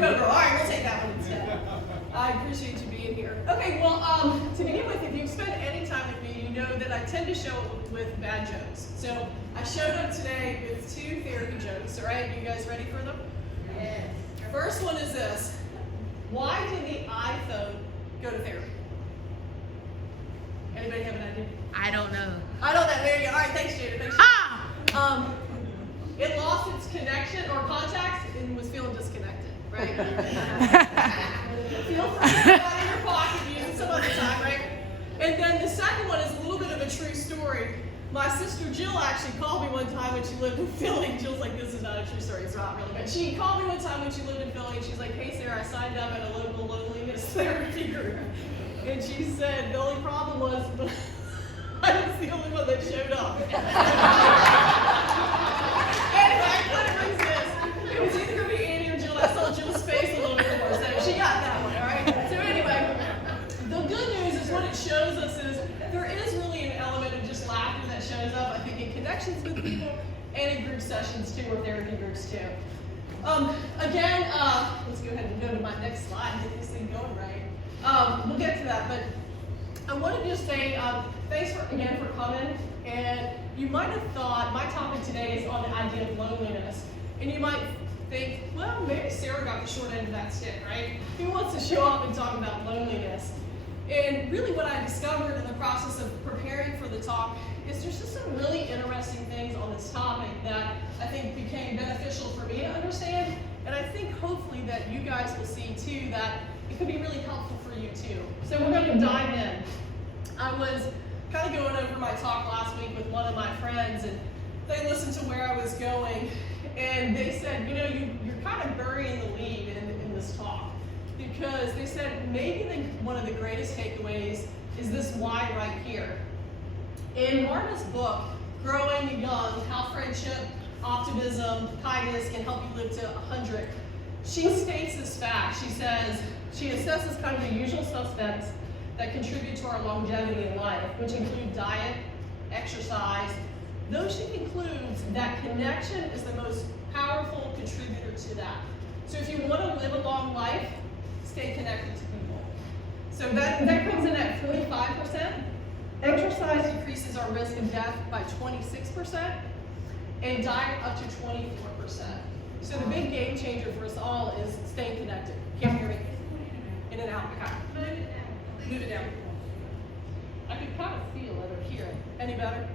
go, girl. All right, we'll take that one instead. I appreciate you being here. Okay, well, to begin with, if you've spent any time with me, you know that I tend to show up with bad jokes. So I showed up today with 2 therapy jokes, all right? You guys ready for them? Yes. First one is this. Why did the iPhone go to therapy? Anybody have an idea? I don't know. I don't know. There you go. All right, thanks, Jada. Thanks, Jada. It lost its connection or contact and was feeling disconnected, right? Feel free to put that in your pocket, use it some other time, right? And then the second one is a little bit of a true story. My sister Jill actually called me one time when she lived in Philly. Jill's like, this is not a true story, it's not really. But she called me one time when she lived in Philly and she's like, hey Sarah, I signed up at a local loneliness therapy group. And she said, the only problem was I was the only one that showed up. Anyway, I couldn't resist. It was either going to be Annie or Jill. I saw Jill's face a little bit more, so she got that one, all right? So anyway, the good news is what it shows us is there is really an element of just laughter that shows up, I think, in connections with people and in group sessions too, or therapy groups too. Again, let's go ahead and go to my next slide and get this thing going right. We'll get to that, but I want to just say thanks again for coming. And you might have thought my topic today is on the idea of loneliness. And you might think, well, maybe Sarah got the short end of that stick, right? Who wants to show up and talk about loneliness? And really what I discovered in the process of preparing for the talk is there's just some really interesting things on this topic that I think became beneficial for me to understand. And I think hopefully that you guys will see too that it could be really helpful for you too. So we're going to dive in. I was kind of going over my talk last week with one of my friends, and they listened to where I was going, and they said, you know, you're kind of burying the lead in this talk, because they said maybe one of the greatest takeaways is this why right here. In Marta's book, Growing Young, How Friendship, Optimism, Kindness Can Help You Live to 100, she states this fact. She says, she assesses kind of the usual suspects that contribute to our longevity in life, which include diet, exercise. Though she concludes that connection is the most powerful contributor to that. So if you want to live a long life, stay connected to people. So that comes in at 45%. Exercise decreases our risk of death by 26%, and diet up to 24%. So the big game changer for us all is staying connected. Can't hear me? In and out. Okay. Move it down. I can kind of feel it or hear it. Any better?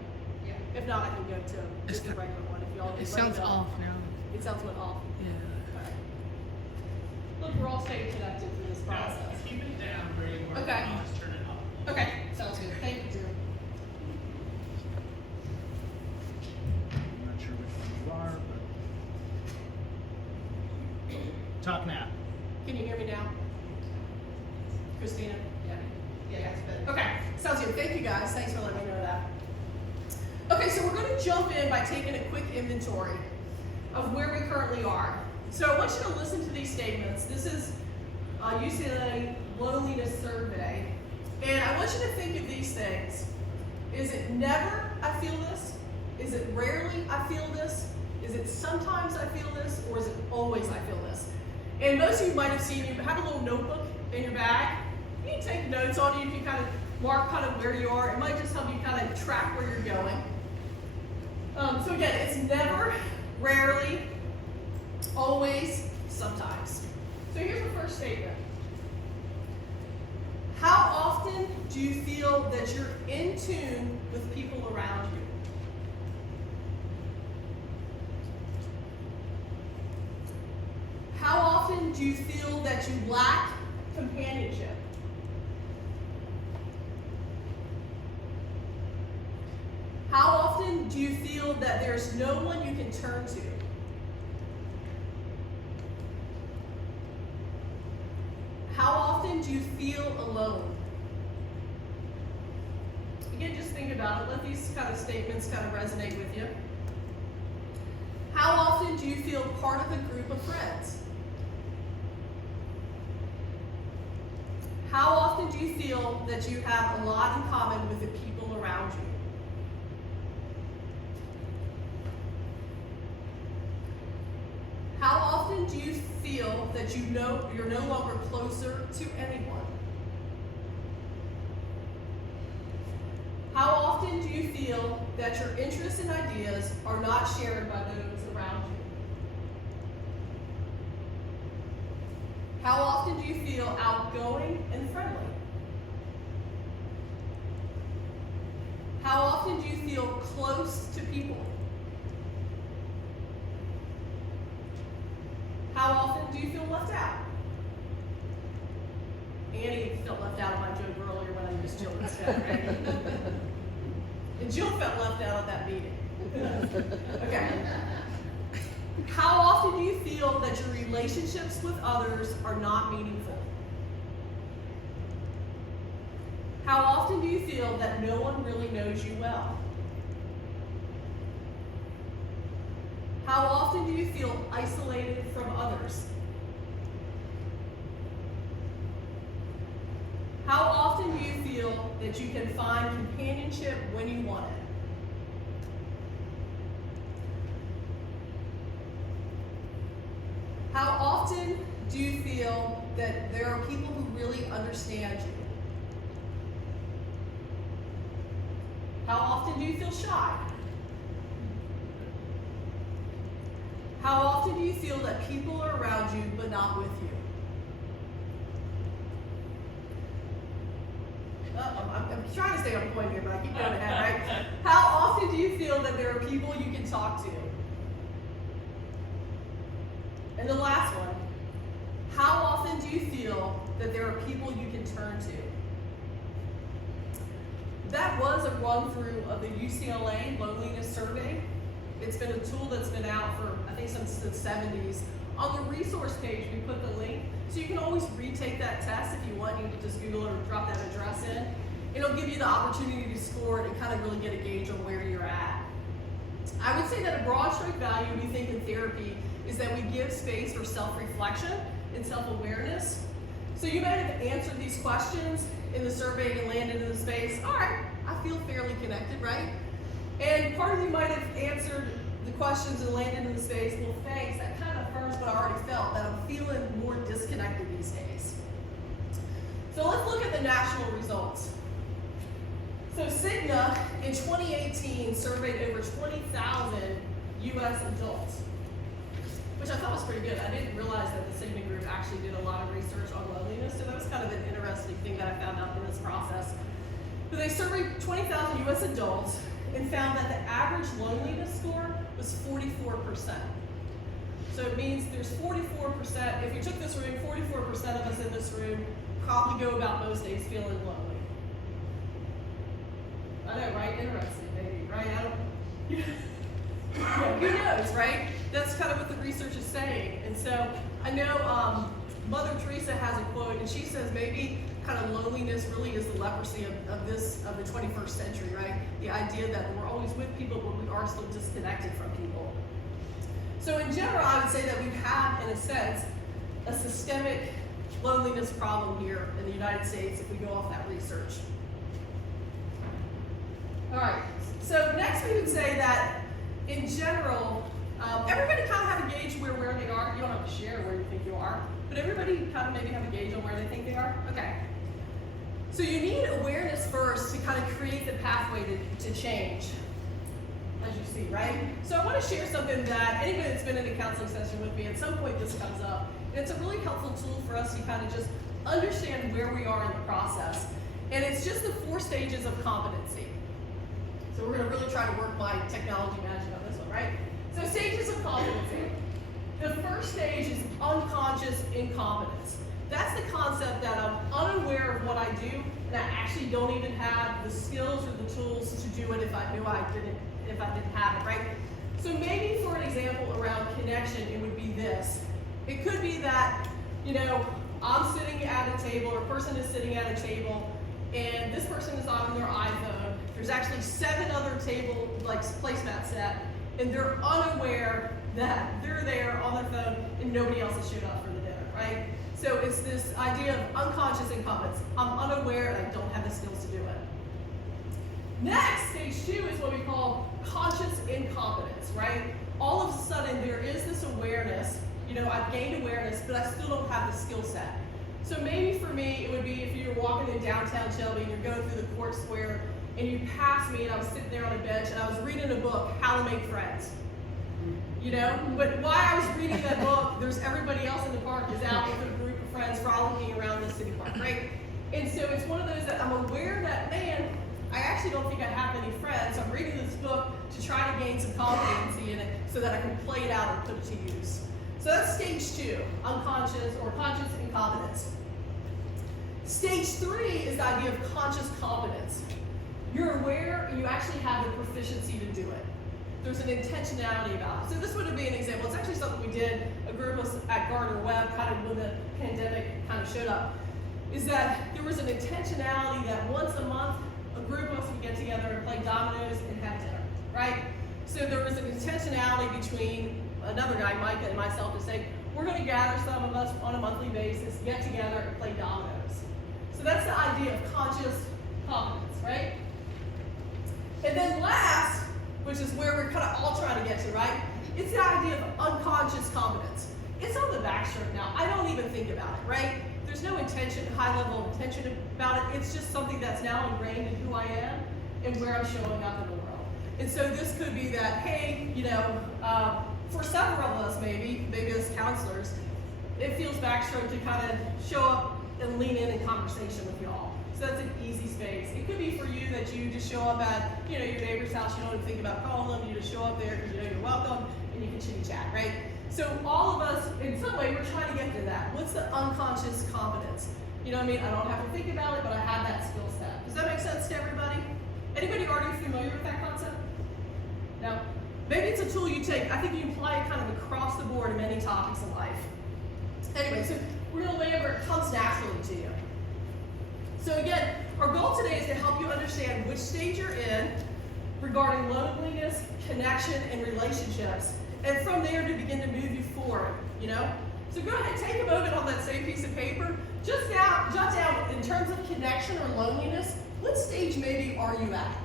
Yeah. If not, I can go to just the regular one. If y'all. It sounds off now. It sounds what off? Yeah. All right. Look, we're all staying connected through this process. Keep it down where you are. Okay. I'll just turn it up. Okay. Sounds good. Thank you, Drew. I'm not sure which one you are, but talk now. Can you hear me now? Christina? Yeah, it's better. Okay, sounds good. Thank you guys. Thanks for letting me know that. Okay, so we're going to jump in by taking a quick inventory of where we currently are. So I want you to listen to these statements. This is UCLA Loneliness Survey. And I want you to think of these things. Is it never I feel this? Is it rarely I feel this? Is it sometimes I feel this? Or is it always I feel this? And most of you might have seen, you have a little notebook in your bag. You can take notes on it. You can kind of mark kind of where you are. It might just help you kind of track where you're going. So again, it's never, rarely, always, sometimes. So here's the first statement. How often do you feel that you're in tune with people around you? How often do you feel that you lack companionship? How often do you feel that there's no one you can turn to? How often do you feel alone? Again, just think about it. Let these kind of statements kind of resonate with you. How often do you feel part of a group of friends? How often do you feel that you have a lot in common with the people around you? How often do you feel that you're no longer closer to anyone? How often do you feel that your interests and ideas are not shared by those around you? How often do you feel outgoing and friendly? How often do you feel close to people? How often do you feel left out? Annie felt left out of my joke earlier when I used Jill instead, right? And Jill felt left out of that meeting. Okay. How often do you feel that your relationships with others are not meaningful? How often do you feel that no one really knows you well? How often do you feel isolated from others? How often do you feel that you can find companionship when you want it? How often do you feel that there are people who really understand you? How often do you feel shy? How often do you feel that people are around you but not with you? I'm trying to stay on point here, but I keep going ahead, right? How often do you feel that there are people you can talk to? And the last one, how often do you feel that there are people you can turn to? That was a run-through of the UCLA Loneliness Survey. It's been a tool that's been out for, I think, since the 70s. On the resource page, we put the link, so you can always retake that test if you want. You can just Google it or drop that address in. It'll give you the opportunity to score it and kind of really get a gauge on where you're at. I would say that a broad stroke value we think in therapy is that we give space for self-reflection and self-awareness. So you might have answered these questions in the survey and landed in the space. All right, I feel fairly connected, right? And part of you might have answered the questions and landed in the space. Well, thanks, that kind of affirms what I already felt, that I'm feeling more disconnected these days. So let's look at the national results. So Cigna in 2018 surveyed over 20,000 US adults, which I thought was pretty good. I didn't realize that the Cigna group actually did a lot of research on loneliness, so that was kind of an interesting thing that I found out in this process. But they surveyed 20,000 US adults and found that the average loneliness score was 44%. So it means there's 44%, if we took this room, 44% of us in this room probably go about most days feeling lonely. I know, right? Interesting, maybe, right? Who knows, right? That's kind of what the research is saying. And so I know Mother Teresa has a quote, and she says maybe kind of loneliness really is the leprosy of the 21st century, right? The idea that we're always with people, but we are still disconnected from people. So in general, I would say that we have, in a sense, a systemic loneliness problem here in the United States if we go off that research. All right, so next we would say that in general, everybody kind of have a gauge where they are. You don't have to share where you think you are, but everybody kind of maybe have a gauge on where they think they are. Okay. So you need awareness first to kind of create the pathway to change, as you see, right? So I want to share something that anybody that's been in a counseling session with me, at some point this comes up. And it's a really helpful tool for us to kind of just understand where we are in the process. And it's just the 4 stages of competency. So we're going to really try to work my technology magic on this one, right? So stages of competency. The first stage is unconscious incompetence. That's the concept that I'm unaware of what I do, and I actually don't even have the skills or the tools to do it if I knew I didn't have it, right? So maybe for an example around connection, it would be this. It could be that, I'm sitting at a table, or a person is sitting at a table, and this person is on their iPhone. There's actually 7 other table, placemats set, and they're unaware that they're there on their phone and nobody else has showed up for the dinner, right? So it's this idea of unconscious incompetence. I'm unaware and I don't have the skills to do it. Next, stage 2 is what we call conscious incompetence, right? All of a sudden there is this awareness You know, I've gained awareness, but I still don't have the skill set. So maybe for me, it would be if you're walking in downtown Shelby and you're going through the court square and you passed me and I was sitting there on a bench and I was reading a book, How to Make Friends. You know, but while I was reading that book, there's everybody else in the park is out with a group of friends frolicking around the city park, right? And so it's one of those that I'm aware that, man, I actually don't think I have any friends. So I'm reading this book to try to gain some competency in it so that I can play it out and put it to use. So that's stage 2, unconscious or conscious incompetence. Stage 3 is the idea of conscious competence. You're aware and you actually have the proficiency to do it. There's an intentionality about it. So this would be an example. It's actually something we did, a group of us at Gardner-Webb, kind of when the pandemic kind of showed up, is that there was an intentionality that once a month, a group of us would get together and play dominoes and have dinner, right? So there was an intentionality between another guy, Micah, and myself to say, we're going to gather some of us on a monthly basis, get together and play dominoes. So that's the idea of conscious competence, right? And then last, which is where we're kind of all trying to get to, right? It's the idea of unconscious competence. It's on the backstroke now. I don't even think about it, right? There's no intention, high level of intention about it. It's just something that's now ingrained in who I am and where I'm showing up in the world. And so this could be that, hey, you know, for several of us maybe as counselors, it feels backstroke to kind of show up and lean in conversation with y'all. So that's an easy space. It could be for you that you just show up at, you know, your neighbor's house. You don't even think about calling them. You just show up there because you know you're welcome and you can chitty chat, right? So all of us, in some way, we're trying to get to that. What's the unconscious competence? You know what I mean? I don't have to think about it, but I have that skill set. Does that make sense to everybody? Anybody already familiar with that concept? No? Maybe it's a tool you take. I think you apply it kind of across the board in many topics in life. Anyway, so we're going to land where it comes naturally to you. So again, our goal today is to help you understand which stage you're in regarding loneliness, connection, and relationships, and from there to begin to move you forward, you know? So go ahead, take a moment on that same piece of paper, just now, jot down in terms of connection or loneliness, what stage maybe are you at?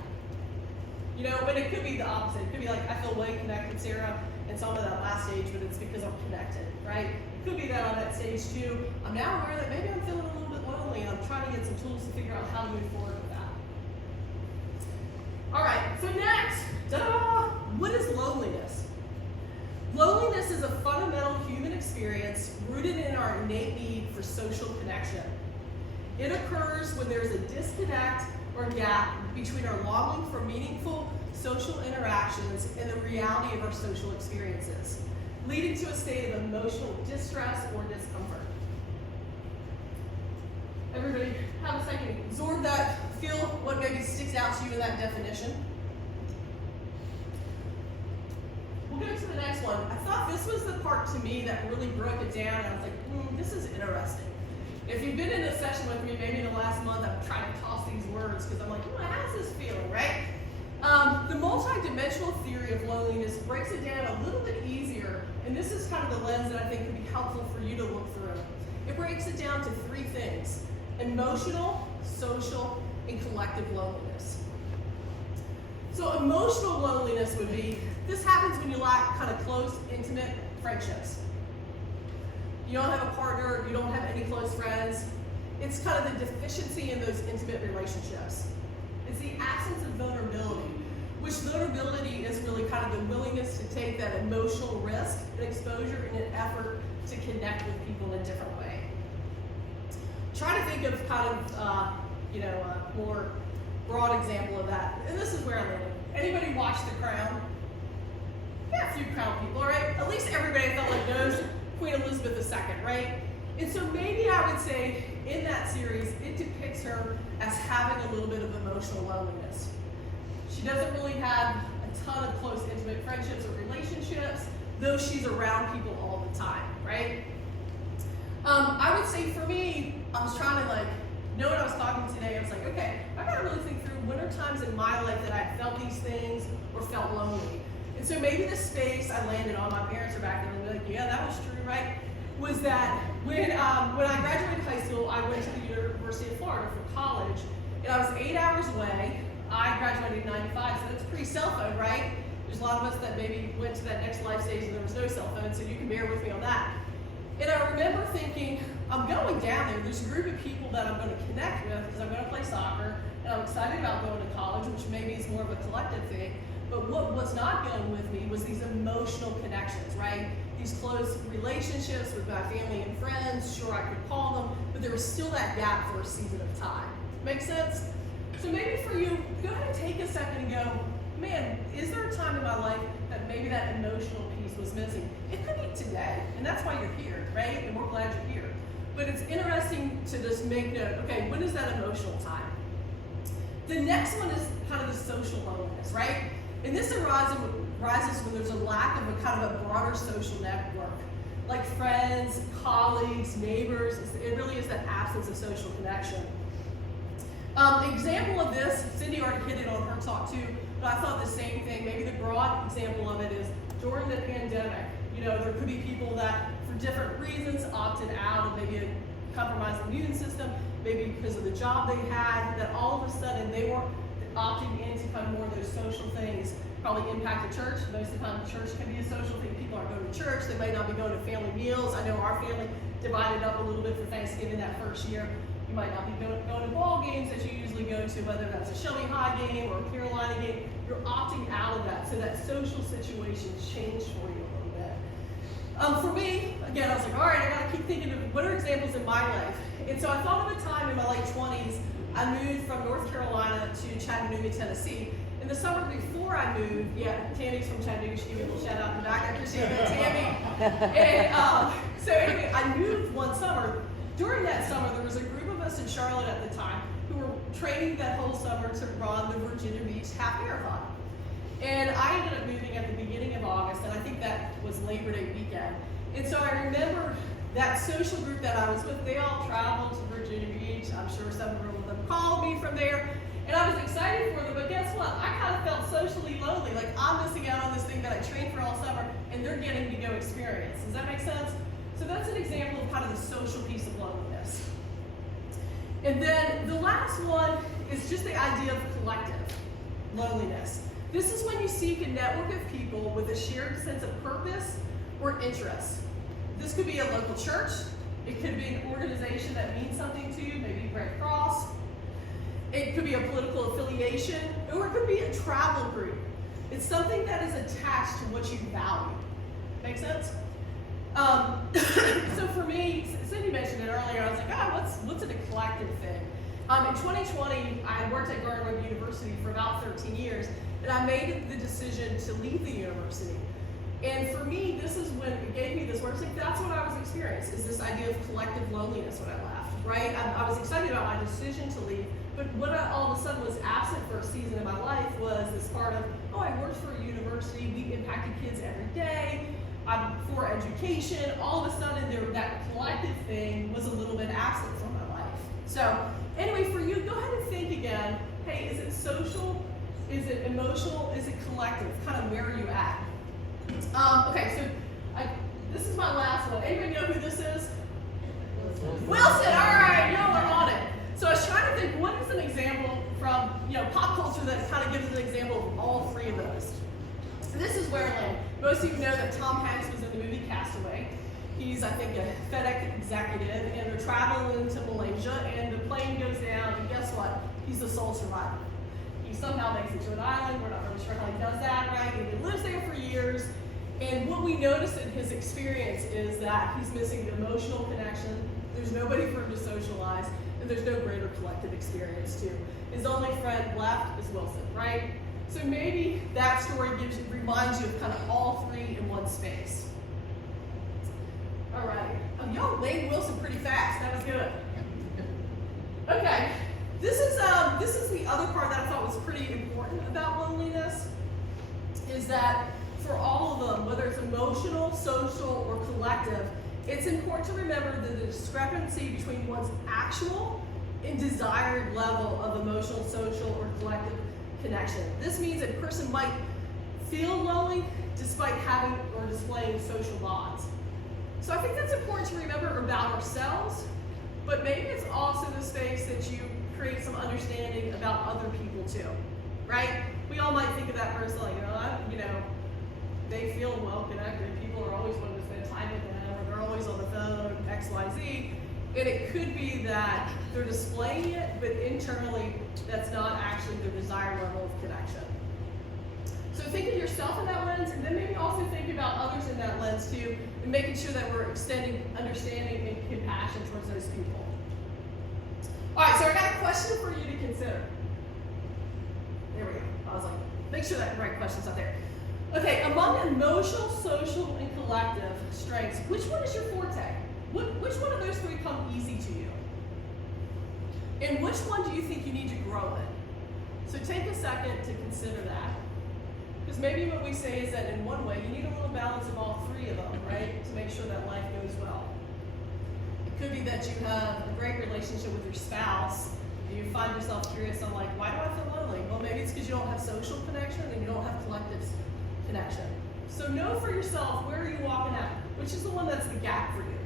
You know, but it could be the opposite. It could be like, I feel way connected, Sarah, and so I'm at that last stage, but it's because I'm connected, right? It could be that on that stage 2, I'm now aware that maybe I'm feeling a little bit lonely and I'm trying to get some tools to figure out how to move forward with that. All right, so next, what is loneliness? Loneliness is a fundamental human experience rooted in our innate need for social connection. It occurs when there's a disconnect or gap between our longing for meaningful social interactions and the reality of our social experiences, leading to a state of emotional distress or discomfort. Everybody, have a second. Absorb that. Feel what maybe sticks out to you in that definition. We'll go to the next one. I thought this was the part to me that really broke it down, and I was like, this is interesting. If you've been in a session with me, maybe in the last month, I'm trying to toss these words because I'm like, how's this feeling, right? The multidimensional theory of loneliness breaks it down a little bit easier, and this is kind of the lens that I think could be helpful for you to look through. It breaks it down to 3 things: emotional, social, and collective loneliness. So emotional loneliness would be, this happens when you lack kind of close, intimate friendships. You don't have a partner, you don't have any close friends. It's kind of the deficiency in those intimate relationships. It's the absence of vulnerability, which vulnerability is really kind of the willingness to take that emotional risk and exposure in an effort to connect with people in a different way. Try to think of kind of, a more broad example of that. And this is where I landed. Anybody watch The Crown? Yeah, a few Crown people, right? At least everybody felt like knows Queen Elizabeth II, right? And so maybe I would say in that series, it depicts her as having a little bit of emotional loneliness. She doesn't really have a ton of close, intimate friendships or relationships, though she's around people all the time, right? I would say for me, I was trying to know what I was talking today. I was like, okay, I gotta really think through when are times in my life that I felt these things or felt lonely. And so maybe the space I landed on, my parents are back there and they're like, yeah, that was true, right? Was that when I graduated high school, I went to the University of Florida for college, and I was 8 hours away. I graduated in '95, so that's pre-cell phone, right? There's a lot of us that maybe went to that next life stage and there was no cell phone, so you can bear with me on that. And I remember thinking, I'm going down there. There's a group of people that I'm going to connect with because I'm going to play soccer, and I'm excited about going to college, which maybe is more of a collective thing. But what was not going with me was these emotional connections, right? These close relationships with my family and friends. Sure, I could call them, but there was still that gap for a season of time. Make sense? So maybe for you, go ahead and take a second and go, man, is there a time in my life that maybe that emotional piece was missing? It could be today, and that's why you're here, right? And we're glad you're here. But it's interesting to just make note, okay, when is that emotional time? The next one is kind of the social loneliness, right? And this arises when there's a lack of a kind of a broader social network, like friends, colleagues, neighbors. It really is that absence of social connection. Example of this, Cindy already hit it on her talk too, but I thought the same thing. Maybe the broad example of it is during the pandemic, you know, there could be people that for different reasons opted out of maybe a compromised immune system, maybe because of the job they had, that all of a sudden they were opting into kind of more of those social things. Probably impact the church. Most of the time church can be a social thing. People aren't going to church. They might not be going to family meals. I know our family divided up a little bit for Thanksgiving that first year. You might not be going to ball games that you usually go to, whether that's a Shelby High game or a Carolina game. You're opting out of that. So that social situation changed for you a little bit. For me, again, I was like, all right, I got to keep thinking of what are examples in my life. And so I thought of a time in my late 20s. I moved from North Carolina to Chattanooga, Tennessee. In the summer before I moved, Tammy's from Chattanooga. She gave me a little shout out in the back. I appreciate that, Tammy. And so anyway, I moved one summer. During that summer, there was a group of us in Charlotte at the time who were training that whole summer to run the Virginia Beach Half Marathon. And I ended up moving at the beginning of August, and I think that was Labor Day weekend. And so I remember that social group that I was with, they all traveled to Virginia Beach. I'm sure some of them called me from there. And I was excited for them, but guess what? I kind of felt socially lonely, like I'm missing out on this thing that I trained for all summer, and they're getting to go experience. Does that make sense? So that's an example of kind of the social piece of loneliness. And then the last one is just the idea of collective loneliness. This is when you seek a network of people with a shared sense of purpose or interest. This could be a local church. It could be an organization that means something to you, maybe Red Cross. It could be a political affiliation, or it could be a travel group. It's something that is attached to what you value. Make sense? So for me, Cindy mentioned it earlier, I was like, what's a collective thing? In 2020, I worked at Gardner University for about 13 years, and I made the decision to leave the university. And for me, this is when it gave me this word. Like, that's what I was experiencing, is this idea of collective loneliness when I left, right? I was excited about my decision to leave, but what all of a sudden was absent for a season in my life was this part of, I worked for a university, we impacted kids every day, I'm for education. All of a sudden, that collective thing was a little bit absent from my life. So anyway, for you, go ahead and think again, hey, is it social? Is it emotional? Is it collective? Kind of where are you at? Okay, so this is my last one. Anybody know who this is? Wilson, all right, y'all are on it. So I was trying to think, what is an example from pop culture that kind of gives an example of all three of those? So this is Wonderland. Most of you know that Tom Hanks was in the movie Castaway. He's, I think, a FedEx executive, and they're traveling into Malaysia, and the plane goes down, and guess what? He's the sole survivor. He somehow makes it to an island. We're not really sure how he does that, right? And he lives there for years. And what we notice in his experience is that he's missing the emotional connection. There's nobody for him to socialize, and there's no greater collective experience too. His only friend left is Wilson, right? So maybe that story reminds you of kind of all three in one space. All right, y'all named Wilson pretty fast. That was good. Okay, this is the other part that I thought was pretty important about loneliness, is that for all of them, whether it's emotional, social, or collective, it's important to remember the discrepancy between one's actual and desired level of emotional, social, or collective connection. This means a person might feel lonely despite having or displaying social bonds. So I think that's important to remember about ourselves, but maybe it's also the space that you create some understanding about other people too, right? we all might think of that person like, they feel well connected. People are always wanting to spend time with them, or they're always on the phone, X, Y, Z. And it could be that they're displaying it, but internally, that's not actually their desired level of connection. So think of yourself in that lens, and then maybe also think about others in that lens too, and making sure that we're extending understanding and compassion towards those people. All right, so I got a question for you to consider. There we go. I was like, make sure that the right question's up there. Okay, among emotional, social, and collective strengths, which one is your forte? Which one of those three come easy to you? And which one do you think you need to grow in? So take a second to consider that. Because maybe what we say is that in one way, you need a little balance of all three of them, right? To make sure that life goes well. It could be that you have a great relationship with your spouse, and you find yourself curious on like, why do I feel lonely? Well, maybe it's because you don't have social connection and you don't have collective connection. So know for yourself, where are you walking at? Which is the one that's the gap for you?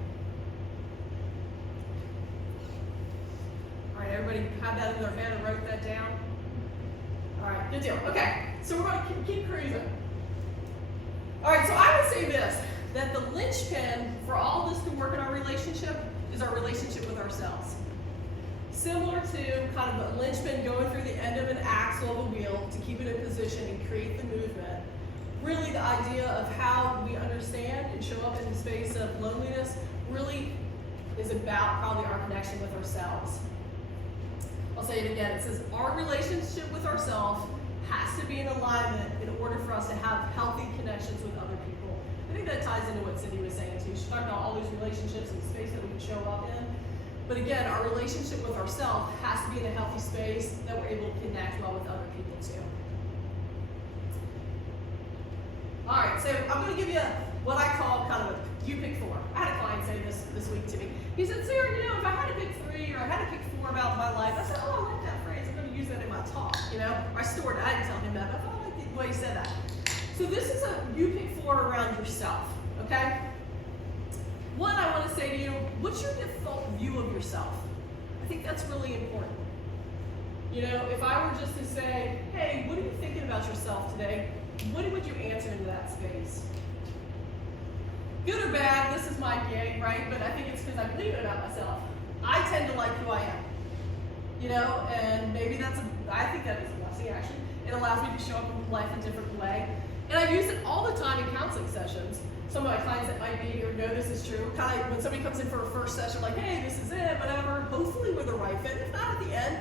All right, everybody have that in their head and wrote that down? All right, good deal. Okay, so we're going to keep cruising. All right, so I would say this, that the linchpin for all this to work in our relationship is our relationship with ourselves. Similar to kind of a linchpin going through the end of an axle of a wheel to keep it in position and create the movement. Really the idea of how we understand and show up in the space of loneliness really is about probably our connection with ourselves. I'll say it again, it says our relationship with ourselves has to be in alignment in order for us to have healthy connections with other people. I think that ties into what Cindy was saying too. She talked about all these relationships and the space that we can show up in. But again, our relationship with ourselves has to be in a healthy space that we're able to connect well with other people too. All right, so I'm going to give you what I call kind of a you pick four. I had a client say this week to me. He said, Sarah, if I had to pick three or I had to pick four about my life, I said, I like that phrase. I'm going to use that in my talk. I stored it. I didn't tell him that, but I thought I liked the way he said that. So this is a you pick four around yourself, okay? One, I want to say to you, what's your default view of yourself? I think that's really important. If I were just to say, hey, what are you thinking about yourself today? What would you answer into that space? Good or bad, this is my gig, right? But I think it's because I believe it about myself. I tend to like who I am. And maybe I think that is a blessing actually. It allows me to show up in life in a different way. And I use it all the time in counseling sessions. Some of my clients that might be or know this is true, kind of when somebody comes in for a first session, like, hey, this is it, whatever, hopefully we're the right fit. If not, at the end,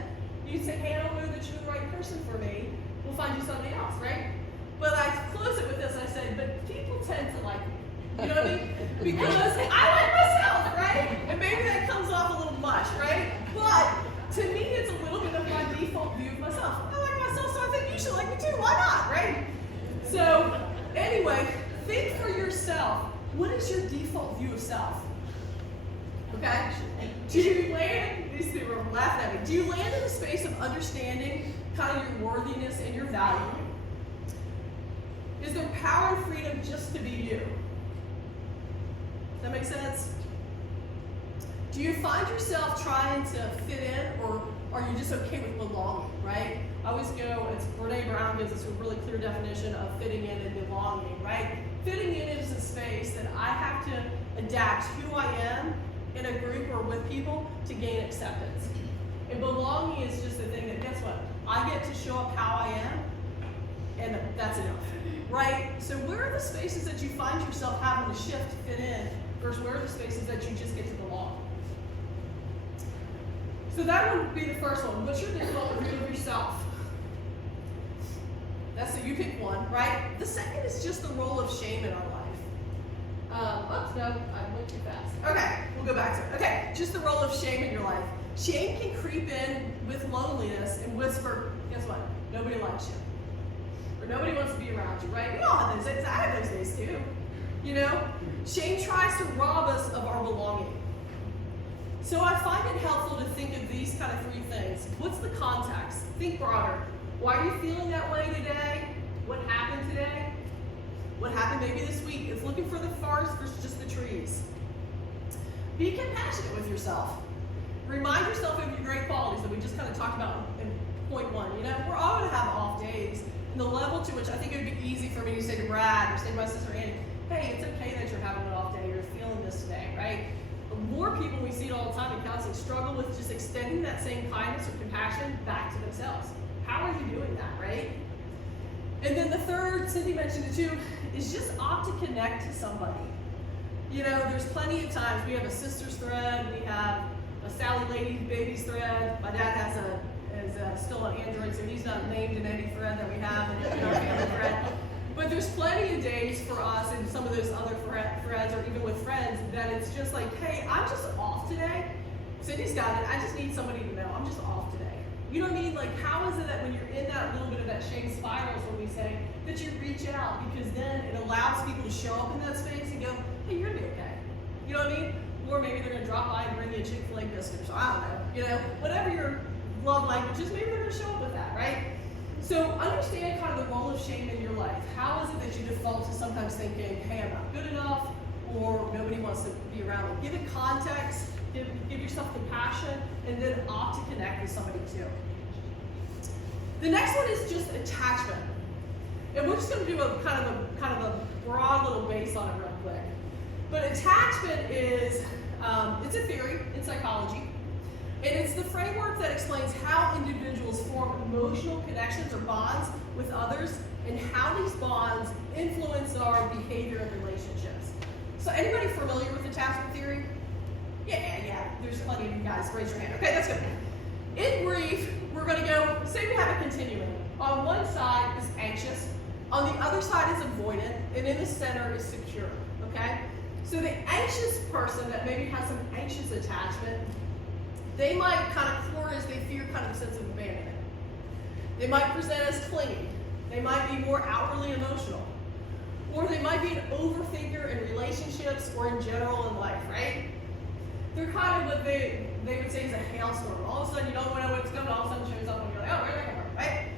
you say, hey, I don't know that you're the right person for me. We'll find you somebody else, right? But I close it with this, I said, but people tend to like me. You know what I mean? Because I like myself, right? And maybe that comes off a little much, right? But to me, it's a little bit of my default view of myself. I like myself, so I think you should like me too. Why not, right? So anyway, think for yourself. What is your default view of self? Okay? Do you land, these people are laughing at me, do you land in a space of understanding kind of your worthiness and your value? Is there power and freedom just to be you? Does that make sense? Do you find yourself trying to fit in, or are you just okay with belonging, right? I always go, it's Brene Brown gives us a really clear definition of fitting in and belonging, right? Fitting in is a space that I have to adapt who I am in a group or with people to gain acceptance. And belonging is just the thing that, guess what? I get to show up how I am, and that's enough, right? So where are the spaces that you find yourself having to shift to fit in, versus where are the spaces that you just get to belong? So that would be the first one. What's your default view of yourself? That's so you pick one, right? The second is just the role of shame in our life. Oops, no, I went too fast. Okay, we'll go back to it. Okay, just the role of shame in your life. Shame can creep in with loneliness and whisper, guess what? Nobody likes you. Or nobody wants to be around you, right? We all have those days. I have those days too. Shame tries to rob us of our belonging. So I find it helpful to think of these kind of three things. What's the context? Think broader. Why are you feeling that way today? What happened today? What happened maybe this week? It's looking for the forest versus just the trees. Be compassionate with yourself. Remind yourself of your great qualities that we just kind of talked about in point one. We're all going to have off days. And the level to which I think it would be easy for me to say to Brad or say to my sister Annie, hey, it's okay that you're having an off day, you're feeling this today, right? But more people, we see it all the time in counseling, struggle with just extending that same kindness or compassion back to themselves. How are you doing that, right? And then the third, Cindy mentioned it too, is just opt to connect to somebody. You know, there's plenty of times, we have a sisters thread, we have a Sally Lady Babies thread. My dad is still on Android, so he's not named in any thread that we have in our family thread. But there's plenty of days for us and some of those other threads, or even with friends, that it's just like, hey, I'm just off today. Cindy's got it. I just need somebody to know I'm just off today. You know what I mean? Like, how is it that when you're in that little bit of that shame spiral, is what we say, that you reach out? Because then it allows people to show up in that space and go, hey, you're gonna be okay. You know what I mean? Or maybe they're gonna drop by and bring you a Chick-fil-A biscuit, or so I don't know. You know, whatever your love language is, maybe they're gonna show up with that, right? So understand kind of the role of shame in your life. How is it that you default to sometimes thinking, hey, I'm not good enough, or nobody wants to be around me? Give it context, give yourself compassion, and then opt to connect with somebody too. The next one is just attachment. And we're just gonna do a kind of a broad little base on it real quick. But attachment is, it's a theory in psychology. And it's the framework that explains how individuals form emotional connections or bonds with others, and how these bonds influence our behavior and relationships. So anybody familiar with attachment theory? Yeah, there's plenty of you guys, raise your hand. Okay, that's good. In brief, we're gonna go, say we have a continuum. On one side is anxious, on the other side is avoidant, and in the center is secure, okay? So the anxious person that maybe has some anxious attachment, they might kind of flourish, they fear kind of a sense of abandonment. They might present as clingy. They might be more outwardly emotional. Or they might be an overthinker in relationships or in general in life, right? They're kind of what they would say is a hailstorm. All of a sudden you don't know what's coming, all of a sudden it shows up and you're like, oh, where'd that come from, right?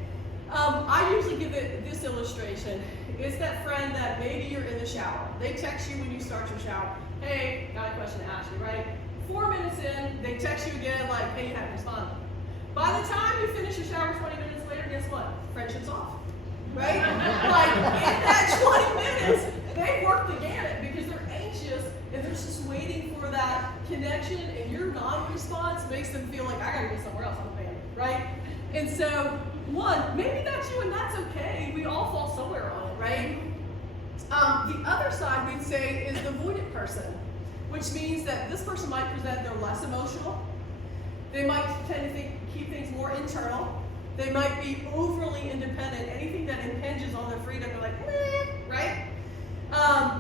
I usually give it this illustration. It's that friend that maybe you're in the shower. They text you when you start your shower. Hey, got a question to ask you, right? 4 minutes in, they text you again like, hey, you haven't responded. By the time you finish your shower 20 minutes later, guess what? Friendship's off, right? Like, in that 20 minutes, they worked the gamut because they're anxious and they're just waiting for that connection, and your non-response makes them feel like, I gotta go somewhere else, I'm abandoned, right? And so, one, maybe that's you and that's okay. We all fall somewhere on it, right? The other side, we'd say, is the avoidant person, which means that this person might present they're less emotional. They might tend to keep things more internal. They might be overly independent. Anything that impinges on their freedom, they're like, meh, right?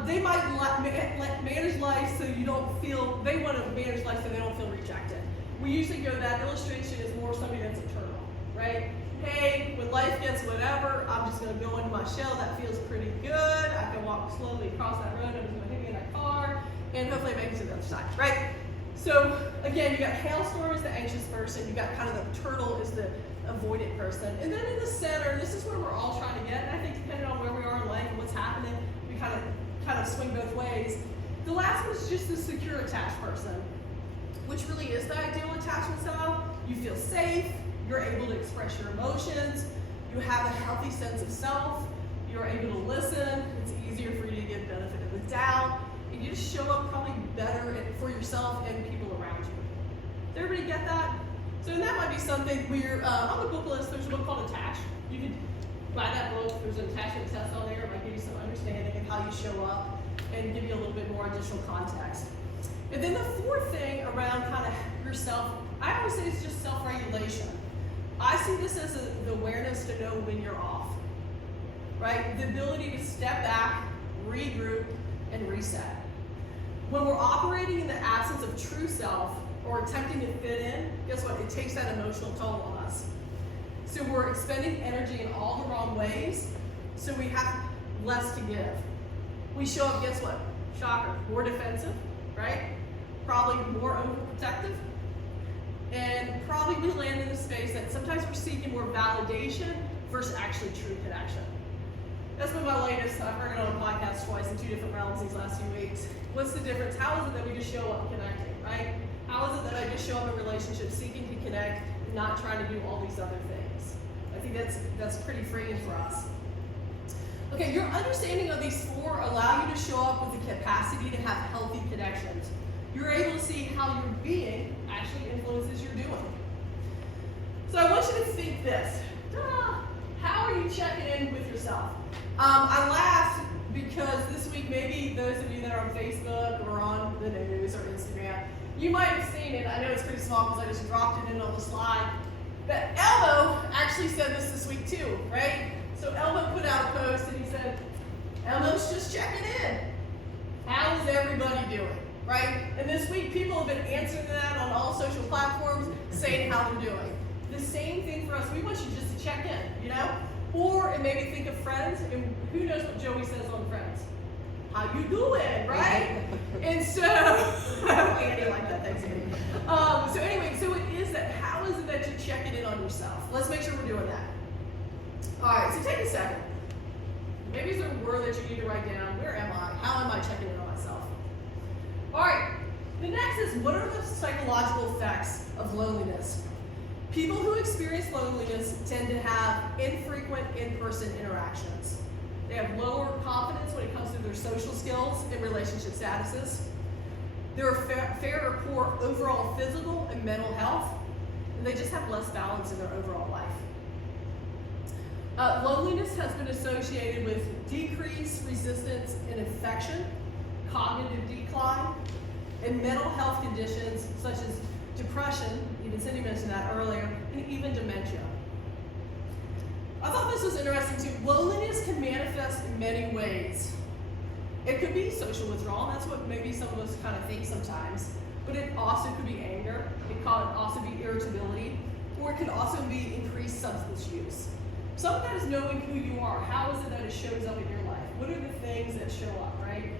They might manage life so you don't feel, they want to manage life so they don't feel rejected. We usually go, that illustration is more somebody that's eternal, right? Hey, when life gets whatever, I'm just going to go into my shell. That feels pretty good. I can walk slowly across that road. Nobody's going to hit me in that car. And hopefully make it to the other side, right? So again, you got hailstorm as the anxious person, you got kind of the turtle as the avoidant person. And then in the center, this is where we're all trying to get, and I think depending on where we are in life and what's happening, we kind of swing both ways. The last one is just the secure attached person, which really is the ideal attachment style. You feel safe, you're able to express your emotions, you have a healthy sense of self, you're able to listen, it's easier for you to give benefit of the doubt, and you just show up probably better for yourself and people around you. Does everybody get that? So that might be something we're, on the book list, there's a book called Attach. You can buy that book, there's an attachment test on there, it might give you some understanding of how you show up and give you a little bit more additional context. And then the fourth thing around kind of yourself, I always say it's just self-regulation. I see this as the awareness to know when you're off, right? The ability to step back, regroup, and reset. When we're operating in the absence of true self or attempting to fit in, guess what? It takes that emotional toll on us. So we're expending energy in all the wrong ways, so we have less to give. We show up, guess what? Shocker, more defensive, right? Probably more overprotective. And probably we land in a space that sometimes we're seeking more validation versus actually true connection. That's been my latest. I've heard it on a podcast twice in 2 different realms these last few weeks. What's the difference? How is it that we just show up connecting, right? How is it that I just show up in relationships seeking to connect and not trying to do all these other things? I think that's pretty freeing for us. Okay, your understanding of these four allow you to show up with the capacity to have healthy connections. You're able to see how your being actually influences your doing. So I want you to think this. How are you checking in with yourself? I laughed because this week, maybe those of you that are on Facebook or on the news or Instagram, you might have seen it. I know it's pretty small because I just dropped it in on the slide. But Elmo actually said this week too, right? So Elmo put out a post and he said, Elmo's just checking in. How is everybody doing, right? And this week, people have been answering that on all social platforms, saying how they're doing. The same thing for us. We want you just to check in, you know? Or maybe think of friends, and who knows what Joey says on Friends? How you doing, right? And so, Andy like that, thanks Andy. So anyway, so it is that, how is it that you're checking in on yourself? Let's make sure we're doing that. All right, so take a second. Maybe it's a word that you need to write down. Where am I? How am I checking in on myself? All right, the next is, what are the psychological effects of loneliness? People who experience loneliness tend to have infrequent in-person interactions. They have lower confidence when it comes to their social skills and relationship statuses. There are fair or poor overall physical and mental health, and they just have less balance in their overall life. Loneliness has been associated with decreased resistance in infection, cognitive decline, and mental health conditions such as depression, even Cindy mentioned that earlier, and even dementia. I thought this was interesting too. Loneliness can manifest in many ways. It could be social withdrawal, that's what maybe some of us kind of think sometimes, but it also could be anger, it could also be irritability, or it could also be increased substance use. Some of that is knowing who you are. How is it that it shows up in your life? What are the things that show up, right?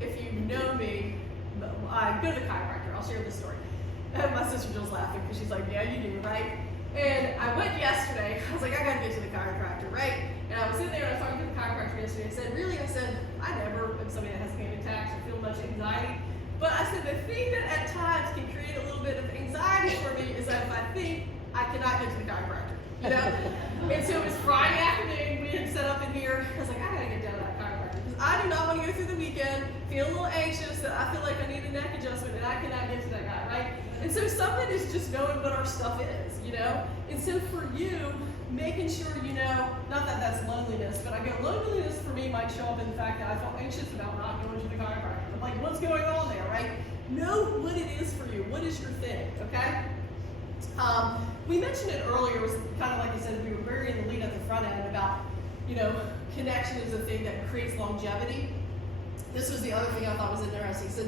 If you know me, I go to the chiropractor. I'll share this story. My sister Jill's laughing because she's like, yeah, you do, right? And I went yesterday. I was like, I got to get to the chiropractor, right? And I was sitting there and I was talking to the chiropractor yesterday. I said, really? I said, I never am somebody that has panic attacks or feel much anxiety. But I said, the thing that at times can create a little bit of anxiety for me is that if I think I cannot get to the chiropractor, you know? And so it was Friday afternoon. We had set up in here. I was like, I got to get down to that chiropractor because I do not want to go through the weekend feeling a little anxious that I feel like I need a neck adjustment and I cannot get to that guy, right? And so some of it is just knowing what our stuff is, you know? And so for you, making sure you know, not that that's loneliness, but I go, loneliness for me might show up in the fact that I felt anxious about not going to the chiropractor. I'm like, what's going on there, right? Know what it is for you. What is your thing, okay? We mentioned it earlier, it was kind of like I said, we were very in the lead at the front end about, you know, connection is a thing that creates longevity. This was the other thing I thought was interesting. So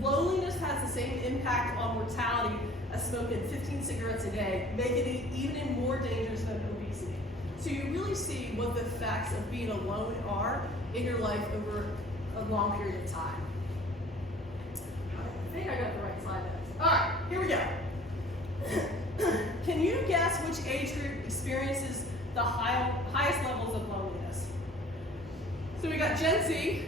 loneliness has the same impact on mortality as smoking 15 cigarettes a day, making it even more dangerous than obesity. So you really see what the effects of being alone are in your life over a long period of time. I think I got the right slide next. All right, here we go. Can you guess which age group experiences the highest levels of loneliness? So we got Gen Z,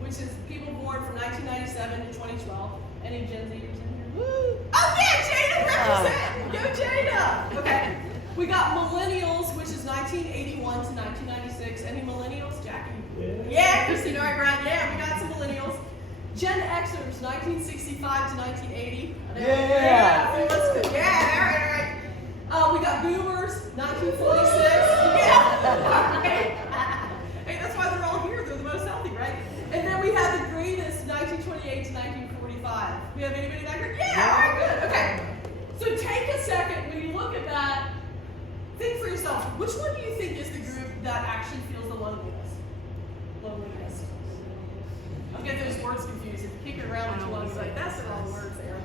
which is people born from 1997 to 2012. Any Gen Zers in here? Woo! Oh yeah, Jada represent! Go Jada! Okay. We got millennials, which is 1981 to 1996. Any millennials? Jackie? Yeah, Christine, all right, Brian. Yeah, we got some millennials. Gen Xers, 1965 to 1980. Yeah, all right. We got boomers, 1946. Yeah. Right. Hey, that's why they're all here. They're the most healthy, right? And then we have the greatest, 1928 to 1945. We have anybody that group? Yeah, all right, good. Okay. So take a second, when you look at that, think for yourself, which one do you think is the group that actually feels the loneliness? Loneliness. I'll get those words confused. If you kick it around each one, it's like, that's the wrong word, Sarah.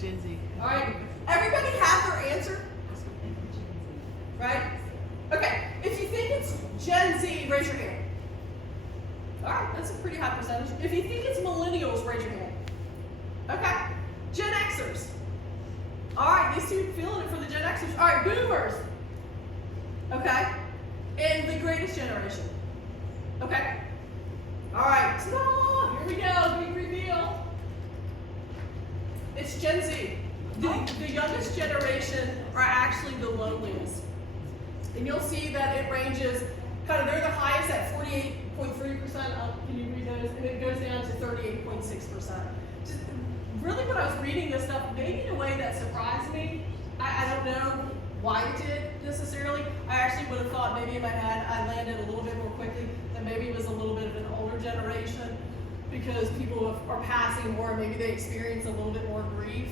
Gen Z. All right. Everybody have their answer? Right? Okay. If you think it's Gen Z, raise your hand. All right. That's a pretty high percentage. If you think it's millennials, raise your hand. Okay. Gen Xers. All right. These two feeling it for the Gen Xers. All right. Boomers. Okay. And the greatest generation. Okay. All right. Ta-da! Here we go. Big reveal. It's Gen Z. The youngest generation are actually the loneliest. And you'll see that it ranges, kind of, they're the highest at 48.3%, can you read those? And it goes down to 38.6%. Just really when I was reading this stuff, maybe in a way that surprised me. I don't know why it did necessarily. I actually would have thought maybe in my head I landed a little bit more quickly that maybe it was a little bit of an older generation because people are passing more, maybe they experience a little bit more grief.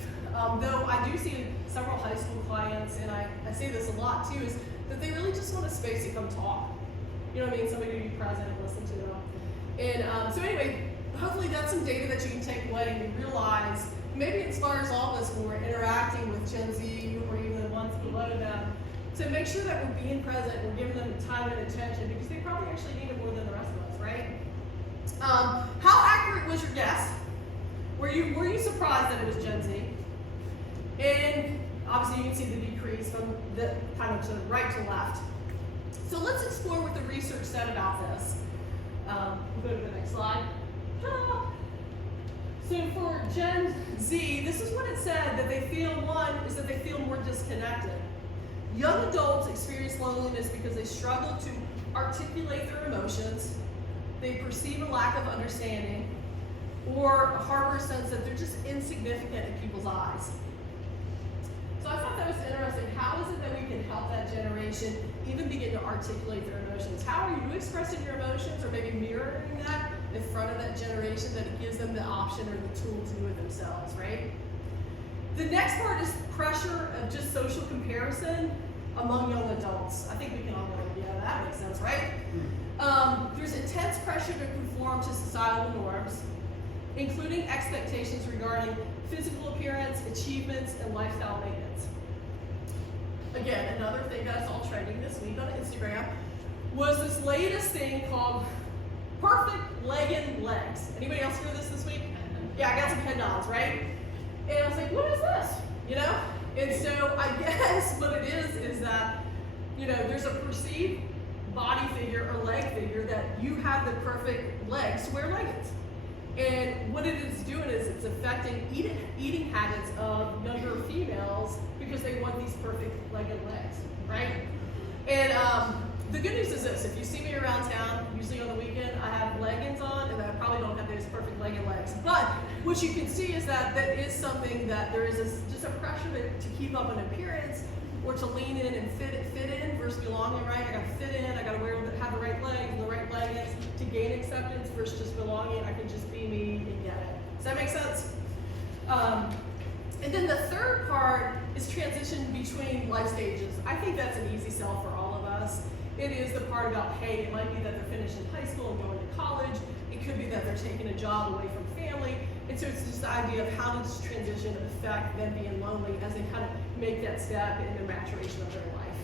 Though I do see several high school clients, and I see this a lot too, is that they really just want a space to come talk. You know what I mean? Somebody to be present and listen to them. And so anyway, hopefully that's some data that you can take away and realize, maybe it inspires all of us when we're interacting with Gen Z or even the ones below them, to make sure that we're being present, we're giving them time and attention, because they probably actually need it more than the rest of us, right? How accurate was your guess? Were you surprised that it was Gen Z? And obviously you can see the decrease from the kind of to right to left. So let's explore what the research said about this. We'll go to the next slide. So for Gen Z, this is what it said, that they feel, one, is that they feel more disconnected. Young adults experience loneliness because they struggle to articulate their emotions, they perceive a lack of understanding, or harbor a sense that they're just insignificant in people's eyes. So I thought that was interesting. How is it that we can help that generation even begin to articulate their emotions? How are you expressing your emotions, or maybe mirroring that in front of that generation, that it gives them the option or the tool to do it themselves, right? The next part is pressure of just social comparison among young adults. I think we can all go, yeah, that makes sense, right? There's intense pressure to conform to societal norms, including expectations regarding physical appearance, achievements, and lifestyle maintenance. Again, another thing that's all trending this week on Instagram was this latest thing called perfect legged legs. Anybody else hear this week? Yeah, I got some head-nods, right? And I was like, what is this? You know? And so I guess what it is that, you know, there's a perceived body figure or leg figure that you have the perfect legs to wear leggings. And what it is doing is it's affecting eating habits of younger females because they want these perfect legged legs, right? And the good news is this: if you see me around town, usually on the weekend, I have leggings on, and I probably don't have those perfect legged legs. But what you can see is that that is something that there is just a pressure to keep up an appearance, or to lean in and fit in versus belonging, right? I gotta fit in, I gotta have the right legs and the right leggings to gain acceptance versus just belonging. I can just be me and get it. Does that make sense? And then the third part is transition between life stages. I think that's an easy sell for all of us. It is the part about, hey, it might be that they're finishing high school and going to college. It could be that they're taking a job away from family. And so it's just the idea of how does this transition affect them being lonely as they kind of make that step in the maturation of their life.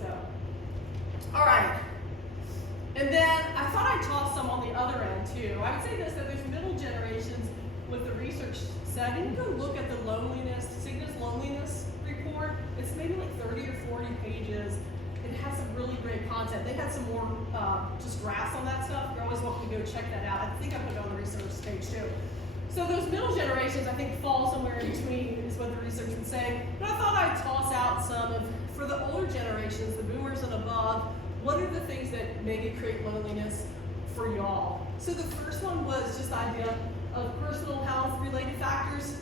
So, all right. And then I thought I'd toss some on the other end too. I would say this, that there's middle generations, what the research said, and you go look at the Cigna's loneliness report. It's maybe like 30 or 40 pages. It has some really great content. They had some more just graphs on that stuff. You're always welcome to go check that out. I think I put it on the research page too. So those middle generations, I think, fall somewhere in between is what the research would say. But I thought I'd toss out some of, for the older generations, the boomers and above, what are the things that maybe create loneliness for y'all? So the first one was just the idea of personal health related factors.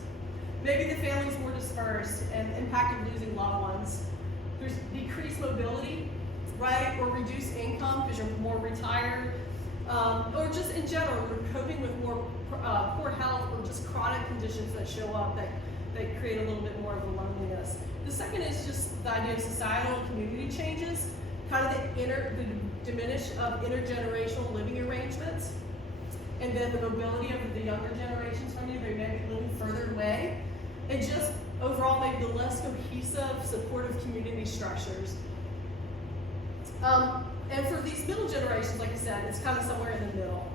Maybe the family's more dispersed and impact of losing loved ones. There's decreased mobility, right? Or reduced income because you're more retired. Or just in general, you're coping with more poor health or just chronic conditions that show up that create a little bit more of a loneliness. The second is just the idea of societal and community changes, kind of the diminish of intergenerational living arrangements, and then the mobility of the younger generations from you, they may be living further away, and just overall maybe the less cohesive, supportive community structures. And for these middle generations, like I said, it's kind of somewhere in the middle.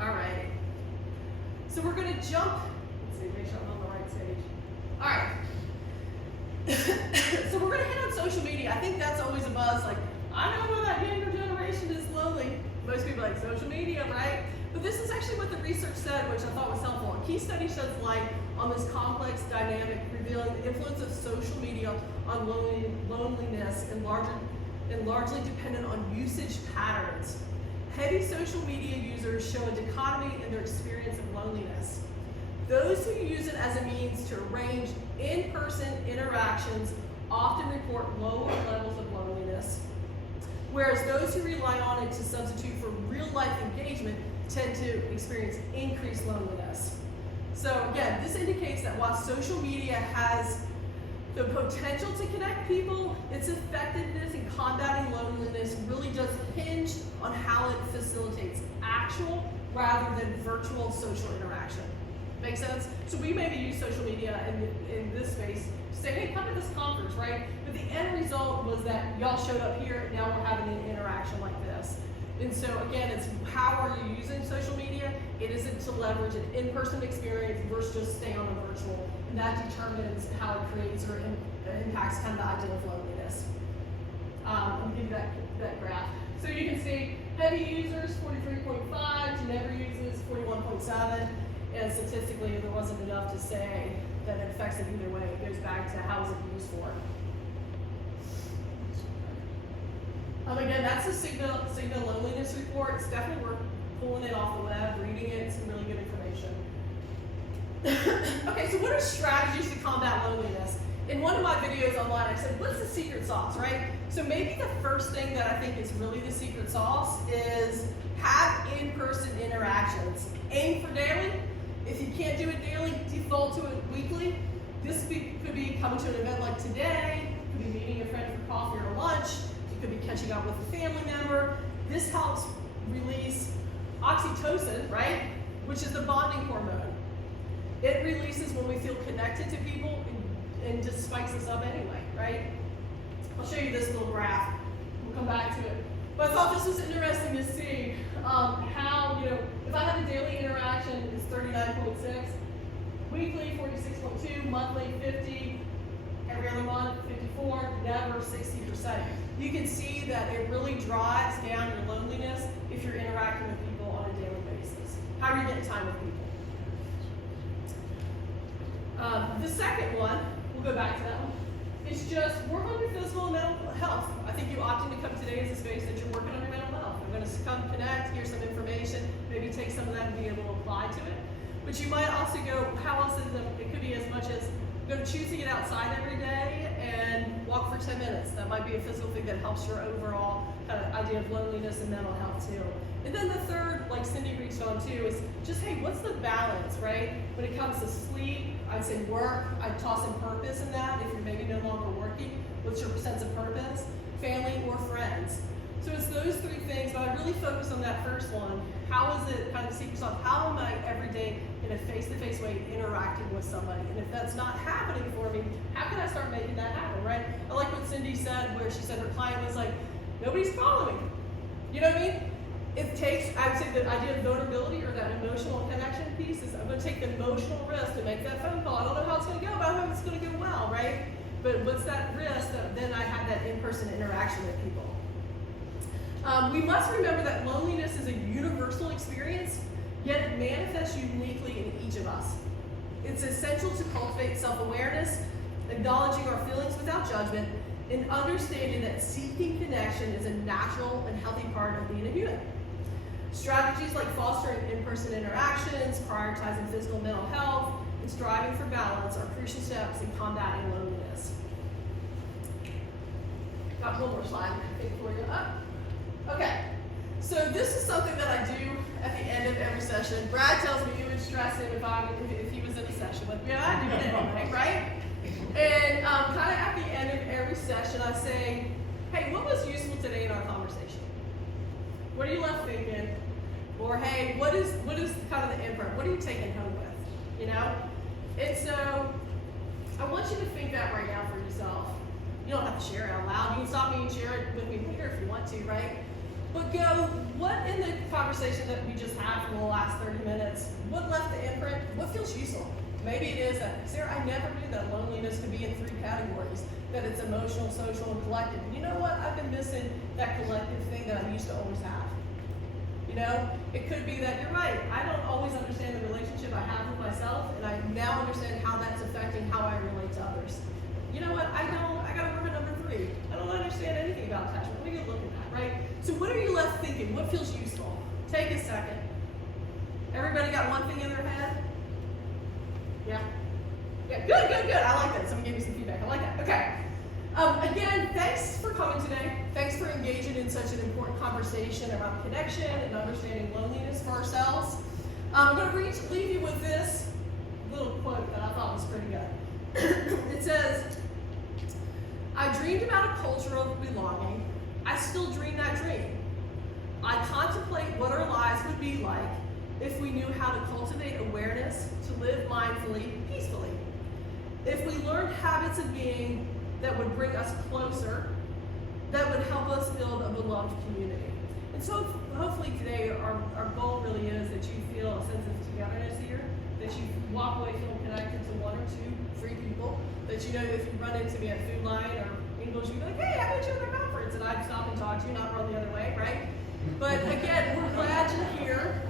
All right. So we're going to jump. Let's see, make sure I'm on the right stage. All right. So we're going to hit on social media. I think that's always a buzz. Like, I know where that younger generation is lonely. Most people are like social media, right? But this is actually what the research said, which I thought was helpful. A key study sheds light on this complex dynamic, revealing the influence of social media on loneliness and largely dependent on usage patterns. Heavy social media users show a dichotomy in their experience of loneliness. Those who use it as a means to arrange in-person interactions often report lower levels of loneliness, whereas those who rely on it to substitute for real-life engagement tend to experience increased loneliness. So again, this indicates that while social media has the potential to connect people, its effectiveness in combating loneliness really does hinge on how it facilitates actual rather than virtual social interaction. Make sense? So we maybe use social media in this space to say, hey, come to this conference, right? But the end result was that y'all showed up here and now we're having an interaction like this. And so again, it's how are you using social media? It isn't to leverage an in-person experience versus just stay on a virtual. And that determines how it creates or impacts kind of the idea of loneliness. Let me give you that graph. So you can see heavy users, 43.5, to never users, 41.7. And statistically, there wasn't enough to say that it affects it either way. It goes back to how is it used for. Again, that's the Cigna Loneliness Report. It's definitely worth pulling it off the web, reading it, some really good information. Okay, so what are strategies to combat loneliness? In one of my videos online, I said, what's the secret sauce, right? So maybe the first thing that I think is really the secret sauce is have in-person interactions. Aim for daily. If you can't do it daily, default to it weekly. This could be coming to an event like today, it could be meeting a friend for coffee or lunch, it could be catching up with a family member. This helps release oxytocin, right? Which is the bonding hormone. It releases when we feel connected to people and just spikes us up anyway, right? I'll show you this little graph. We'll come back to it. But I thought this was interesting to see how, if I had a daily interaction, it's 39.6, weekly 46.2, monthly 50, every other month 54, never 60%. You can see that it really drives down your loneliness if you're interacting with people on a daily basis. How are you getting time with people? The second one, we'll go back to that one. It's just work on your physical and mental health. I think you opted to come today as a space that you're working on your mental health. We're going to come connect, hear some information, maybe take some of that and be able to apply to it. But you might also go, how else is it could be as much as I'm going to choose to get outside every day and walk for 10 minutes. That might be a physical thing that helps your overall kind of idea of loneliness and mental health too. And then the third, like Cindy reached on too, is just, hey, what's the balance, right? When it comes to sleep, I'd say work, I'd toss in purpose in that if you're maybe no longer working. What's your sense of purpose? Family or friends? So it's those three things, but I really focus on that first one. How is it kind of secret sauce? How am I every day in a face-to-face way interacting with somebody? And if that's not happening for me, how can I start making that happen, right? I like what Cindy said, where she said her client was like, nobody's calling me. You know what I mean? It takes, I would say the idea of vulnerability or that emotional connection piece is I'm going to take the emotional risk to make that phone call. I don't know how it's going to go, but I hope it's going to go well, right? But what's that risk that then I have that in-person interaction with people? We must remember that loneliness is a universal experience, yet it manifests uniquely in each of us. It's essential to cultivate self-awareness, acknowledging our feelings without judgment, and understanding that seeking connection is a natural and healthy part of being a human. Strategies like fostering in-person interactions, prioritizing physical and mental health, and striving for balance are crucial steps in combating loneliness. Got one more slide before you up. Okay, so this is something that I do at the end of every session. Brad tells me it would stress him if he was in a session with me. I do it anyway, right? And kind of at the end of every session, I say, hey, what was useful today in our conversation? What are you left thinking? Or hey, what is kind of the imprint? What are you taking home with? And so I want you to think that right now for yourself. You don't have to share it out loud. You can stop me and share it with me later if you want to, right? But go, what in the conversation that we just had for the last 30 minutes, what left the imprint? What feels useful? Maybe it is that, Sarah, I never knew that loneliness could be in 3 categories, that it's emotional, social, and collective. And you know what? I've been missing that collective thing that I used to always have. You know, it could be that you're right. I don't always understand the relationship I have with myself, and I now understand how that's affecting how I relate to others. You know what? I gotta work at number 3. I don't understand anything about attachment. Let me go look at that, right? So what are you left thinking? What feels useful? Take a second. Everybody got one thing in their head? Yeah? Yeah, good. I like that. Someone gave me some feedback. I like that. Okay. Again, thanks for coming today. Thanks for engaging in such an important conversation around connection and understanding loneliness for ourselves. I'm going to leave you with this little quote that I thought was pretty good. It says, I dreamed about a culture of belonging. I still dream that dream. I contemplate what our lives would be like if we knew how to cultivate awareness, to live mindfully, peacefully. If we learned habits of being that would bring us closer, that would help us build a beloved community. And so hopefully today our goal really is that you feel a sense of togetherness here, that you walk away feeling connected to 1 or 2, 3 people, that you know if you run into me at Food Line or English, you'd be like, hey, I met you at the conference, and I'd stop and talk to you, not run the other way, right? But again, we're glad you're here,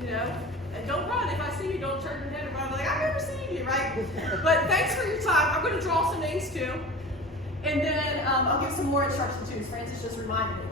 you know, and don't run. If I see you, don't turn your head and run. Like, I've never seen you, right? But thanks for your time. I'm going to draw some names too. And then I'll give some more instructions too, as Francis just reminded me.